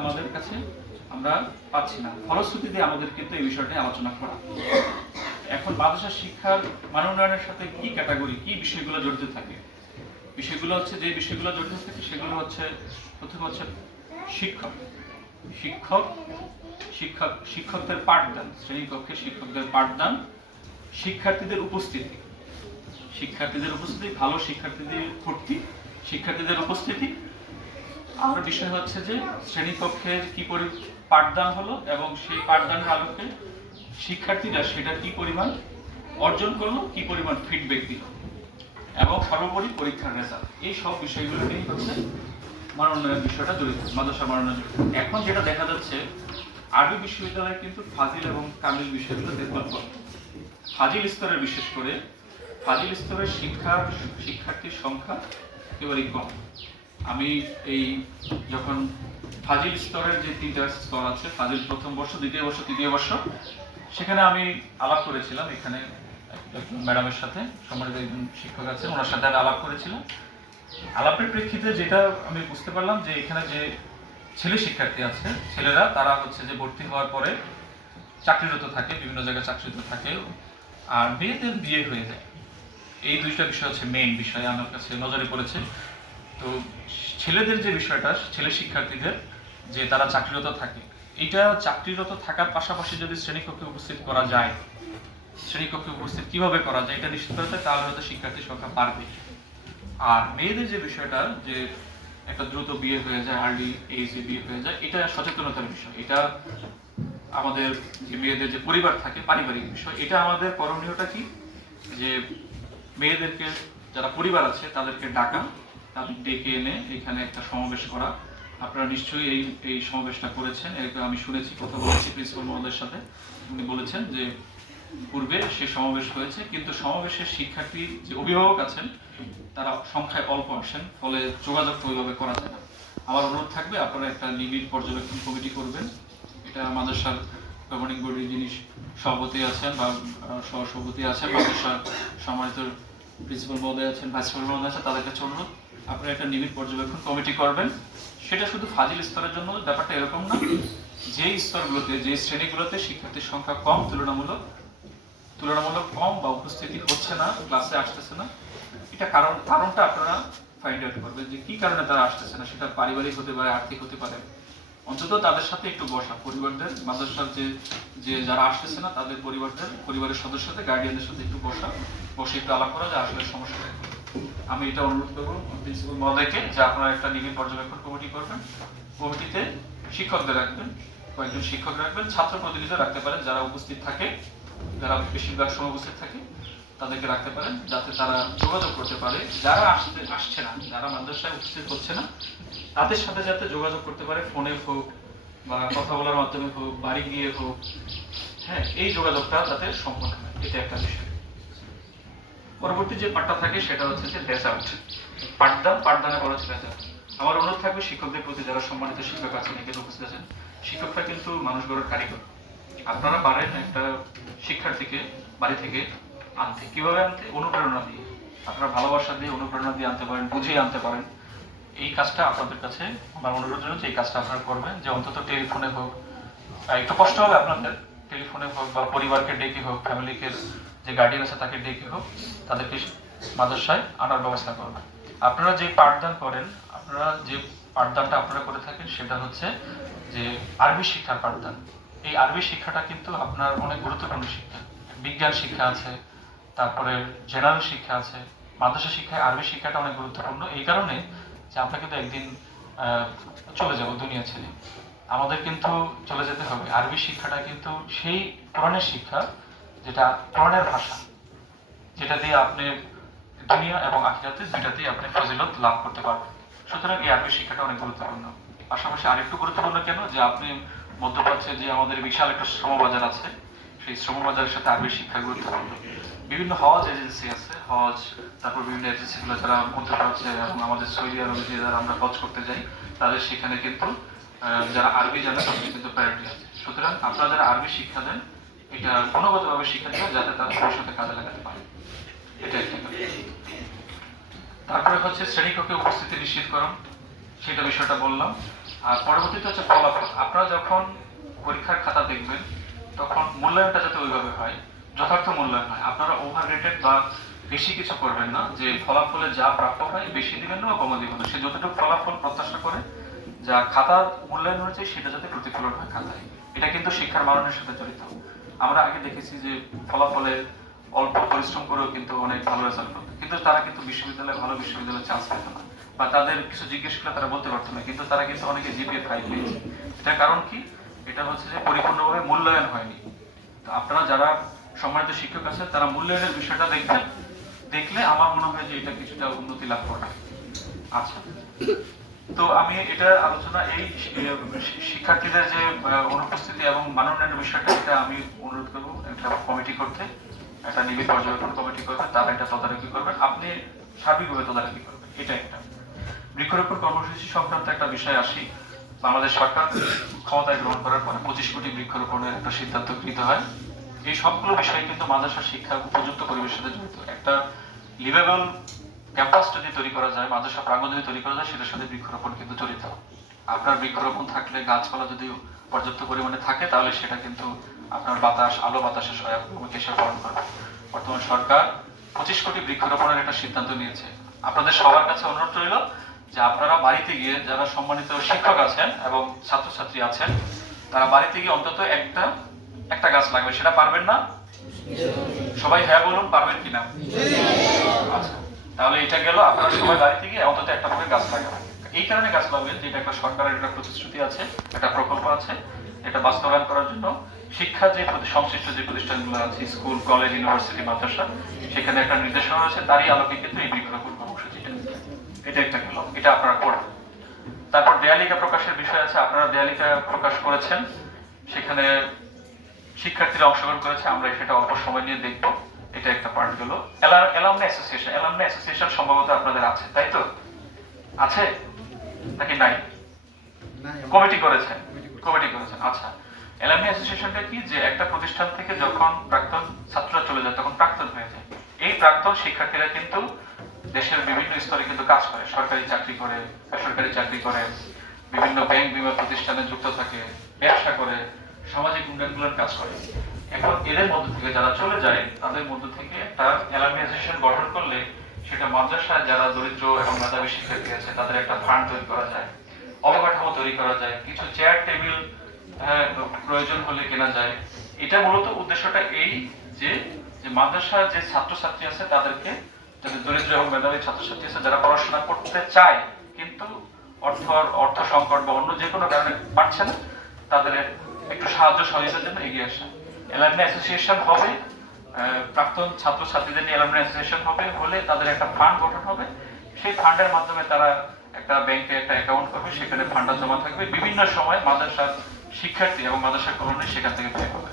আমাদের কাছে আমরা পাচ্ছি না, ফলশ্রুতিতে আমাদের কিন্তু এই বিষয়টি আলোচনা করা। এখন মাদ্রাসা শিক্ষার মান উন্নয়নের সাথে কি ক্যাটাগরি, কি বিষয়গুলো জড়িত থাকে? বিষয়গুলো হচ্ছে, যে বিষয়গুলো জড়িত থাকে সেগুলো হচ্ছে, প্রথম হচ্ছে শিক্ষক শিক্ষক শিক্ষক শিক্ষকদের পাঠদান, শ্রেণীকক্ষে শিক্ষকদের পাঠদান, শিক্ষার্থীদের উপস্থিতি, ভালো শিক্ষার্থীদের ভর্তি, শিক্ষার্থীদের উপস্থিতি। আর বিষয় হচ্ছে যে শ্রেণীকক্ষের কি পাঠদান হলো এবং সেই পাঠদানের আলোকে শিক্ষার্থীরা সেটা কি পরিমাণ অর্জন করলো, কি পরিমাণ ফিডব্যাক দিল, এবং সর্বোপরি পরীক্ষার রেজাল্ট। এই সব বিষয়গুলো নিয়েই হচ্ছে মান উন্নয়নের বিষয়টা জড়িত, মাদ্রাসা মান উন্নয়ন জড়িত। এখন যেটা দেখা যাচ্ছে, আরবি বিশ্ববিদ্যালয়ে কিন্তু ফাজিল এবং কামিল বিষয়গুলো দেখভাল করে। ফাজিল স্তরের, বিশেষ করে ফাজিল স্তরের শিক্ষার্থীর সংখ্যা একেবারেই কম। আমি এই যখন ফাজিল স্তরের যে 3টা স্তর আছে, ফাজিল প্রথম বর্ষ, দ্বিতীয় বর্ষ, তৃতীয় বর্ষ, সেখানে আমি আলাপ করেছিলাম এখানে একজন ম্যাডামের সাথে, সম্মানিত একজন শিক্ষক আছেন, ওনার সাথে আমি আলাপ করেছিলাম। আলাপের প্রেক্ষিতে যেটা আমি বুঝতে পারলাম যে এখানে যে ছেলে শিক্ষার্থী আছে, ছেলেরা তারা হচ্ছে যে ভর্তি হওয়ার পরে চাকরিরত থাকে, বিভিন্ন জায়গায় চাকরিরত থাকে, আর মেয়েদের বিয়ে হয়ে যায়। এই দুইটা বিষয় হচ্ছে মেইন বিষয় আমার কাছে নজরে পড়েছে। তো ছেলেদের যে বিষয়টা, ছেলে শিক্ষার্থীদের যে তারা চাকরিরত থাকে, এটা চাকরিরত থাকার পাশাপাশি যদি শ্রেণীকক্ষে উপস্থিত করা যায়, শ্রেণীকক্ষে উপস্থিত কিভাবে করা যায় এটা নিশ্চিত করা যায়, তাহলে হয়তো শিক্ষার্থীর সংখ্যা বাড়বে। আর মেয়েদের যে বিষয়টা, যে একটা দ্রুত বিয়ে হয়ে যায়, আর্লি এজে বিয়ে হয়ে যায়, এটা সচেতনতার বিষয়। এটা আমাদের যে মেয়েদের যে পরিবার থাকে, পারিবারিক বিষয়, এটা আমাদের করণীয়টা কি, যে মেয়েদেরকে, যারা পরিবার আছে তাদেরকে ডাকা, তাদের ডেকে এনে এখানে একটা সমাবেশ করা। আপনারা নিশ্চয়ই এই সমাবেশটা করেছেন, এরকম আমি শুনেছি, কথা বলেছি প্রিন্সিপাল মহোদয়ের সাথে। উনি বলেছেন যে পূর্বে সে সমাবেশ হয়েছে, কিন্তু সমাবেশের শিক্ষার্থী যে অভিভাবক আছেন তারা সংখ্যায় অল্প আসেন, ফলে যোগাযোগ ওইভাবে করা যায় না। আমার অনুরোধ থাকবে, আপনারা একটা নিবিড় পর্যবেক্ষণ কমিটি করবেন। এটা মাদ্রাসার গভর্নিং বডির যিনি সভাপতি আছেন বা সহসভাপতি আছেন, মাদ্রাসার সম্মানিত প্রিন্সিপাল মহোদয় আছেন, ভাইস প্রিন্সিপাল মহোদয় আছেন, তাদের কাছে অনুরোধ, আপনারা একটা নিবিড় পর্যবেক্ষণ কমিটি করবেন। সেটা শুধু ফাজিল স্তরের জন্য, ব্যাপারটা এরকম না, যে স্তরগুলোতে, যে শ্রেণীগুলোতে শিক্ষার্থীর সংখ্যা কম, তুলনামূলক কম বা উপস্থিতি হচ্ছে না, ক্লাসে আসতেছে না, এটা কারণটা আপনারা ফাইন্ড আউট করবেন যে কি কারণে তারা আসতেছে না। সেটা পারিবারিক হতে পারে, আর্থিক হতে পারে। অন্তত তাদের সাথে একটু বসা, পরিবারদের, মাদ্রাসার যে যারা আসতেছে না তাদের পরিবারের সদস্যদের, গার্ডিয়ানদের সাথে একটু বসে একটু আলাপ করা, যে আসলে সমস্যাটা। আমি এটা অনুরোধ করবো প্রিন্সিপাল মহোদয়কে যে আপনারা একটা নিবিড় পর্যবেক্ষণ কমিটি করবেন। কমিটিতে শিক্ষকদের রাখবেন, কয়েকজন শিক্ষক রাখবেন, ছাত্র প্রতিনিধিও রাখতে পারেন, যারা উপস্থিত থাকে, যারা বেশিরভাগ সময় উপস্থিত থাকে তাদেরকে রাখতে পারেন, যাতে তারা যোগাযোগ করতে পারে, যারা আসছে না, যারা মাদ্রাসায় উপস্থিত হচ্ছে না, তাদের সাথে যাতে যোগাযোগ করতে পারে, ফোনে হোক বা কথা বলার মাধ্যমে হোক, বাড়ি গিয়ে হোক। হ্যাঁ, এই যোগাযোগটা যাতে সম্পন্ন হয়, এটা একটা বিষয়। পরবর্তী যে পাঠটা থাকে সেটা হচ্ছে যে রেজাল্ট, পাঠদানে বলা হচ্ছে রেজাল্ট। আমার অনুরোধ থাকবে শিক্ষকদের প্রতি, যারা সম্মানিত শিক্ষক আছেন, এখানে উপস্থিত আছেন, শিক্ষকরা কিন্তু মানুষ গড়ার কারিগর। আপনারা পারেন একটা শিক্ষার্থীকে বাড়ি থেকে আনতে, কিভাবে আনতে? অনুপ্রেরণা দিয়ে। আপনারা ভালোবাসা দিয়ে, অনুপ্রেরণা দিয়ে আনতে পারেন, বুঝিয়ে আনতে পারেন। এই কাজটা আপনাদের কাছে আমার অনুরোধ রয়েছে, এই কাজটা আপনারা করবেন, যে অন্তত টেলিফোনে হোক, একটু কষ্ট হবে আপনাদের, টেলিফোনে হোক বা পরিবারকে ডেকে হোক, ফ্যামিলিকে, যে গার্ডিয়ান আছে তাকে ডেকে হোক, তাদেরকে মাদ্রাসায় আনার ব্যবস্থা করবেন। আপনারা যে পাঠদান করেন, যে পাঠদানটা আপনারা করে থাকেন, সেটা হচ্ছে যে আরবি শিক্ষার পাঠদান। এই আরবি শিক্ষাটা কিন্তু আপনার অনেক গুরুত্বপূর্ণ শিক্ষা। বিজ্ঞান শিক্ষা আছে, তারপরে জেনারেল শিক্ষা আছে, মাদ্রাসা শিক্ষায় আরবি শিক্ষাটা অনেক গুরুত্বপূর্ণ। এই কারণে যে আমরা কিন্তু একদিন চলে যাব দুনিয়া ছেড়ে, আমাদের কিন্তু চলে যেতে হবে। আরবি শিক্ষাটা কিন্তু সেই কোরআনের শিক্ষা, যেটা কোরআনের ভাষা, যেটা দিয়ে আপনি দুনিয়া এবং আখিরাতে দুইটাতেই আপনি ফজিলত লাভ করতে পারবেন। সুতরাং এই আরবি শিক্ষাটা অনেক গুরুত্বপূর্ণ। পাশাপাশি আরেকটু গুরুত্বপূর্ণ কেন, যে আপনি মধ্যপ্রাচ্যে যে আমাদের বিশাল একটা শ্রমবাজার আছে, সেই শ্রমবাজারের সাথে আরবি শিক্ষা গুরুত্বপূর্ণ। বিভিন্ন হজ এজেন্সি আছে, হজ, তারপর বিভিন্ন এজেন্সিগুলো যারা মধ্যপ্রাচ্যে এবং আমাদের সৌদি আরবে যে যারা আমরা হজ করতে যাই, তাদের সেখানে কিন্তু যারা আরবি জানে তাদের কিন্তু প্রায়োরিটি আছে। সুতরাং আপনারা যারা আরবি শিক্ষা দেন, এটা গুণগতভাবে শিক্ষা দেবেন, যাতে তারা ভবিষ্যতে কাজে লাগাতে পারে। এটা একটা। তারপরে হচ্ছে শ্রেণীকক্ষে উপস্থিতি নিশ্চিতকরণ, সেটা বিষয়টা বললাম। আর পরবর্তীতে হচ্ছে ফলাফল। আপনারা যখন পরীক্ষার খাতা দেখবেন তখন মূল্যায়নটা যাতে ওইভাবে হয়, যথার্থ মূল্যায়ন হয়। আপনারা ওভার রেটেড বা বেশি কিছু করবেন না, যে ফলাফলে যা প্রাপ্য হয় বেশি দিবেন না বা কমে দিবেন না, সে যতটুকু ফলাফল প্রত্যাশা করে যা খাতার মূল্যায়ন হয়েছে সেটা যাতে প্রতিফলন হয় খাতায়। এটা কিন্তু শিক্ষার মানের সাথে জড়িত। আমরা আগে দেখেছি যে ফলাফলে অল্প পরিশ্রম করেও কিন্তু অনেক ভালো রেজাল্ট করতো, কিন্তু তারা কিন্তু বিশ্ববিদ্যালয়ে ভালো বিশ্ববিদ্যালয়ে চান্স পেত না, বা তাদের কিছু জিজ্ঞেস করলে তারা বলতে পারতো না, কিন্তু তারা কিন্তু অনেকে জিপিএ 5 পেয়েছে। এটার কারণ কি? এটা হচ্ছে যে পরিপূর্ণভাবে মূল্যায়ন হয়নি। তো আপনারা যারা সম্মানিত শিক্ষক আছেন তারা মূল্যায়নের বিষয়টা দেখবেন, দেখলে আমার মনে হয় যে এটা কিছুটা উন্নতি লাভ করবে। আচ্ছা, তো আমি এটা আলোচনা এই শিক্ষার্থীদের যে অনুপস্থিতি এবং মানোন্নয়নের বিষয়টা, এটা আমি অনুরোধ করবো একটা কমিটি করতে, একটা নিবিড় পর্যবেক্ষণ কমিটি করবে, তারা এটা তদারকি করবেন, আপনি সার্বিকভাবে তদারকি করবেন। এটা একটা বৃক্ষরোপণ কর্মসূচি সংক্রান্ত একটা বিষয় আসি। বাংলাদেশ সরকার ক্ষমতায় গ্রহণ করার পরে 25 কোটি বৃক্ষরোপণের একটা সিদ্ধান্ত গৃহীত হয়। এই সবগুলো বিষয় কিন্তু মাদ্রাসা শিক্ষা উপযুক্ত পরিবেশের সাথে জড়িত। একটা লিভেবল ক্যাম্পাস যদি তৈরি করা যায়, মাদ্রাসা প্রাঙ্গণ যদি তৈরি করা যায়, সেটার সাথে বৃক্ষরোপণ কিন্তু জড়িত। আপনার বৃক্ষরোপণ থাকলে, গাছপালা যদি পর্যাপ্ত পরিমাণে থাকে, তাহলে সেটা কিন্তু আপনার বাতাস, আলো বাতাসের সহায়ক ভূমিকা হিসেবে পালন করবে। বর্তমান সরকার 25 কোটি বৃক্ষরোপণের একটা সিদ্ধান্ত নিয়েছে। আপনাদের সবার কাছে অনুরোধ রইল যে আপনারা বাড়িতে গিয়ে, যারা সম্মানিত শিক্ষক আছেন এবং ছাত্রছাত্রী আছেন, তারা বাড়িতে গিয়ে অন্তত একটা গাছ লাগবে। সেটা পারবেন না? সবাই হ্যাঁ বলুন, পারবেন কিনা? আচ্ছা, তাহলে এটা গেল, আপনারা সবাই বাড়িতে গিয়ে অন্তত একটা করে গাছ লাগাবেন। এই কারণে গাছ লাগাবেন যে এটা একটা সরকারের একটা প্রতিশ্রুতি আছে, একটা প্রকল্প আছে। এটা বাস্তবায়ন করার জন্য শিক্ষা যে সংশ্লিষ্ট যে প্রতিষ্ঠানগুলো আছে, স্কুল, কলেজ, ইউনিভার্সিটি, মাদ্রাসা, সেখানে একটা নির্দেশনা রয়েছে, তারই আলোকে কিন্তু এই বৃক্ষরোপণ কর্মসূচিটা। এটা একটা গেল, এটা আপনারা করবেন। তারপর দেয়ালিকা প্রকাশের বিষয় আছে। আপনারা দেয়ালিকা প্রকাশ করেছেন, সেখানে শিক্ষার্থীরা অংশগ্রহণ করেছে, আমরা সেটা অল্প সময় নিয়ে দেখবো। এটা একটা পার্ট গেল। অ্যালামনাই অ্যাসোসিয়েশন সম্ভবত আপনাদের আছে, তাই তো? আছে নাকি নাই? কমিটি করেছেন? আচ্ছা, অ্যালামনাই অ্যাসোসিয়েশনটা কি? যে একটা প্রতিষ্ঠান থেকে যখন প্রাক্তন ছাত্ররা চলে যায় তখন প্রাক্তন হয়ে যায়। এই প্রাক্তন শিক্ষার্থীরা কিন্তু দেশের বিভিন্ন স্তরে কিন্তু কাজ করে, সরকারি চাকরি করে, বেসরকারি চাকরি করে, বিভিন্ন ব্যাংক, বিমা প্রতিষ্ঠানে যুক্ত থাকে, ব্যবসা করে, সামাজিক উন্নয়নগুলোর কাজ করে। এখন এদের মধ্য থেকে যারা চলে যায়, তাদের মধ্য থেকে একটা অ্যালামনাই অ্যাসোসিয়েশন গঠন করলে সেটা মাদ্রাসায় যারা দরিদ্র এবং মেধাবী শিক্ষার্থী আছে তাদের একটা ফান্ড তৈরি করা যায়, অবকাঠামো তৈরি করা যায়, কিছু চেয়ার টেবিল প্রয়োজন হলে কেনা যায়। এটা মূলত উদ্দেশ্যটা এই যে মাদ্রাসার যে ছাত্রছাত্রী আছে তাদেরকে, যাদের দরিদ্র এবং মেধাবী ছাত্রছাত্রী আছে যারা পড়াশোনা করতে চায় কিন্তু অর্থ সংকট বা অন্য যে কোনো কারণে পারছে না, তাদের একটু সাহায্য সহযোগিতার জন্য এগিয়ে আসা। অ্যালামনাই অ্যাসোসিয়েশন হবে, প্রাক্তন ছাত্রছাত্রীদের নিয়ে অ্যালামনাই অ্যাসোসিয়েশন হবে, হলে তাদের একটা ফান্ড গঠন হবে। সেই ফান্ডের মাধ্যমে তারা একটা ব্যাংকে একটা অ্যাকাউন্ট করবে, সেখানে ফান্ডটা জমা থাকবে। বিভিন্ন সময় মাদ্রাসার শিক্ষার্থী এবং মাদ্রাসার কলোনি সেখান থেকে ব্যয় হবে।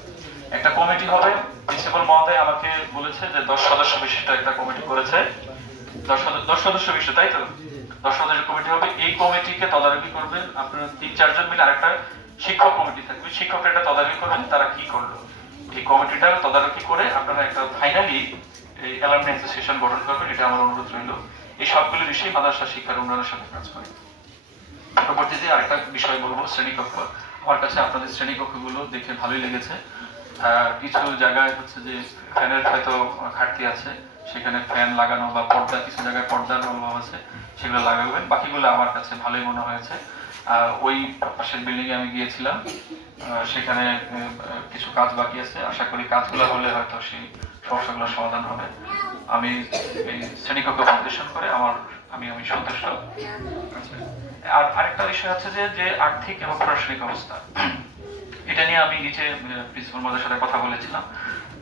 একটা কমিটি হবে, প্রিন্সিপাল মহোদয় আমাকে বলেছে যে 10 সদস্য বিশিষ্ট একটা কমিটি করেছে। 10 সদস্য বিশিষ্ট, তাই তো? 10 সদস্য কমিটি হবে। এই কমিটিকে তদারকি করবেন আপনারা 3-4 জন মিলে। আরেকটা শিক্ষক কমিটি থাকবে, শিক্ষকরা এটা তদারকি করবেন তারা কি করলো। এই কমিটিটা তদারকি করে আপনারা একটা ফাইনালি এই অ্যালামনাই অ্যাসোসিয়েশন গঠন করবেন। এটা আমার অনুরোধ রইল। এই সবগুলো বিষয় মাদ্রাসা শিক্ষার উন্নয়নের সাথে কাজ করে। পরবর্তীতে আরেকটা বিষয় বলবো, শ্রেণীকক্ষ। আমার কাছে আপনাদের শ্রেণীকক্ষগুলো দেখে ভালোই লেগেছে। কিছু জায়গায় হচ্ছে যে ফ্যানের হয়তো ঘাটতি আছে, সেখানে ফ্যান লাগানো বা পর্দা, কিছু জায়গায় পর্দার অভাব আছে, সেগুলো লাগাবেন। বাকিগুলো আমার কাছে ভালোই মনে হয়েছে। ওই পাশের বিল্ডিং এ আমি গিয়েছিলাম, সেখানে কিছু কাজ বাকি আছে। আশা করি কাজগুলো হলে হয়তো সেই সমস্যাগুলো সমাধান হবে। আমি এই শ্রেণীকক্ষ পরিদর্শন করে আমি সন্তুষ্ট। আর আরেকটা বিষয় আছে যে আর্থিক এবং প্রশাসনিক অবস্থা, এটা নিয়ে আমি নিচে প্রিন্সিপাল মহোদয়ের সাথে কথা বলেছিলাম।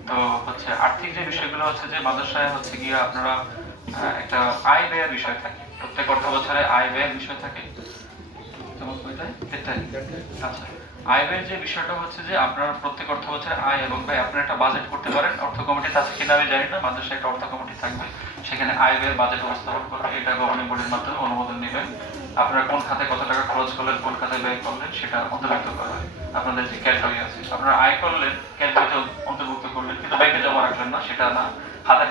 তো হচ্ছে আর্থিক যে বিষয়গুলো হচ্ছে যে মাদ্রাসায় হচ্ছে গিয়ে আপনারা একটা আয় ব্যয়ের বিষয় থাকে, প্রত্যেক অর্থ বছরে আয় ব্যয়ের বিষয় থাকে। আচ্ছা, আয় ব্যয়ের যে বিষয়টা হচ্ছে যে আপনার প্রত্যেক অর্থ বছরে আয় এবং ব্যয় আপনারা একটা বাজেট করতে পারেন। অর্থ কমিটি আছে কিনা আমি জানি না, মাদ্রাসায় একটা অর্থ কমিটি থাকবে, সেখানে আয় ব্যয়ের বাজেট উপস্থাপন করবে। এটা গভর্নিং বডির মাধ্যমে অনুমোদন নেবেন। আপনারা কোন খাতে কত টাকা খরচ করলেন, কোন খাতে ব্যয় করলেন, সেটা অন্তর্ভুক্ত করা হয়। আপনাদের যে ক্যাশ বই আছে, আপনারা আয় করলেন, ক্যাশ বইতে অন্তর্ভুক্ত করলেন, কিন্তু ব্যাংকে জমা রাখলেন না, সেটা না। হাতে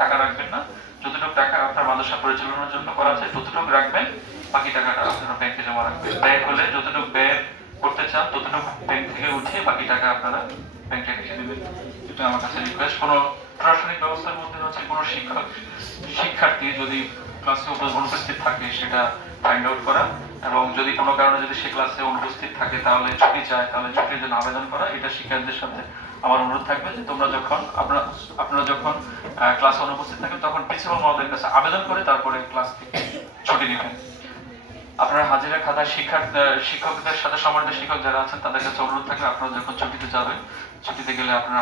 টাকা রাখবেন না। যতটুকু টাকা আপনার মাদ্রাসা পরিচালনার জন্য করা আছে ততটুকু রাখবেন। বাকি টাকাটা আপনারা ব্যাংকে জমা রাখবেন। ব্যয় হলে যতটুকু ব্যয় করতে চান ততটুকু ব্যাংক থেকে উঠিয়ে বাকি টাকা আপনারা ব্যাংকে রেখে দেবেন। এটা আমার কাছে রিকোয়েস্ট। কোনো প্রশাসনিক ব্যবস্থার মধ্যে হচ্ছে কোনো শিক্ষার্থী যদি ক্লাসে অনুপস্থিত থাকে সেটা ফাইন্ড আউট করা, এবং যদি কোনো কারণে যদি সে ক্লাসে অনুপস্থিত থাকে তাহলে ছুটি চায়, তাহলে ছুটির জন্য আবেদন করা। এটা শিক্ষার্থীদের সাথে আমার অনুরোধ থাকবে যে তোমরা যখন আপনারা যখন ক্লাসে অনুপস্থিত থাকেন তখন প্রিন্সিপাল মহোদয়ের কাছে আবেদন করে তারপরে ক্লাস থেকে ছুটি নেবেন। আপনারা হাজিরা খাতায় শিক্ষকদের সাথে সম্মানিত শিক্ষক যারা আছেন তাদের কাছে অনুরোধ থাকবে আপনারা যখন ছুটিতে যাবেন, ছুটিতে গেলে আপনারা